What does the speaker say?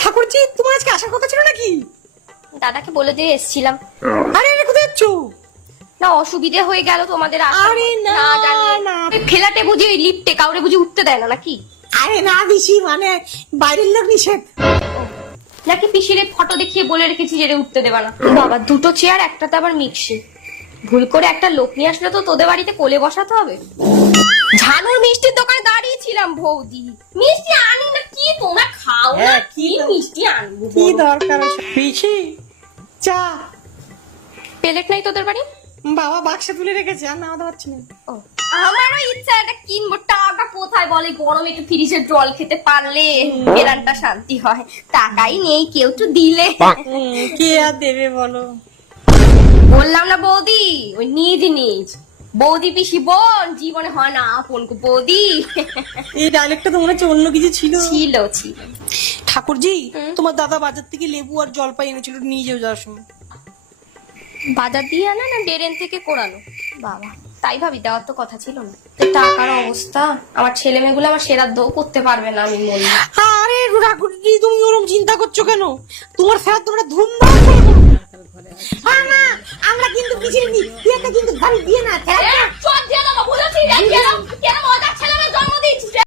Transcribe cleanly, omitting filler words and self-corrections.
ঠাকুরজি, তোমার আজকে আসার কথা ছিল নাকি? দাদাকে বলে দিয়ে এসেছিলাম। আরে আরে, কোথায় যাচ্ছ? না অসুবিধে হয়ে গেল তোমাদের আরে না, না। ফ্ল্যাটে বুঝি ওই লিফটে কাউরে বুঝি উঠতে দেয় না নাকি? আরে না দিশি, মানে বাইরের লোক নিষেধ। নাকি পিসির ফটো দেখিয়ে বলে রেখেছি যে উঠতে দেবা না? বাবা, দুটো চেয়ার, একটাতে আবার মিক্সি। ভুল করে একটা লোক নিয়ে আসলে তো তোদের বাড়িতে কোলে বসাতে হবে। ঝানুর মিষ্টির দোকানে দাঁড়িয়েছিলাম বৌদি, মিষ্টি আনি না কি তোমরা খাও না? হ্যাঁ, কি মিষ্টি আনবো? কি দরকার পিসি? চা। প্লেট নাই তোদের বাড়ি? বাবা বাক্সে তুলে রেখেছে, আর নামাতে পারছি না। ও, আমারও ইচ্ছা এটা কিনবো, টাকা কোথায় বলে? গরমে একটু ফ্রিজের জল খেতে পারলে কেরানটা শান্তি হয়। টাকাই নেই, কেউ তো দিলে। কে আর দেবে বলো? বললাম না বৌদি, ওই নিজ নিজ বৌদি পিসি বোন জীবনে হয় না আপন গো বৌদি। এই ডায়লগটা তো মনে হচ্ছে অন্য কিছু ছিল। ছিল ছিল। ঠাকুরজি, তোমার দাদা বাজার থেকে লেবু আর জলপাই এনেছিল, নিয়ে যাও যাওয়ার সময়। বাজার দিয়ে আনা না বেরেন থেকে কোরানো? বাবা, তাই ভাবি, দেওয়ার তো কথা ছিল না। তো টাকার অবস্থা, আমার ছেলে মেয়েগুলো আমার সেরাদ্দও করতে পারবে না, আমি বলি। আরে ঠাকুরজি, তুমি ওরকম চিন্তা করছো কেন? তোমার ফেরত তোমরা ধুমধাম করে করো। হ্যাঁ না, আমরা কিন্তু পিছিয়ে নি, বিয়েটা কিন্তু ভারী বিয়ে না। চল দিয়ে দাও, বলেছি দিয়ে দাও, কেন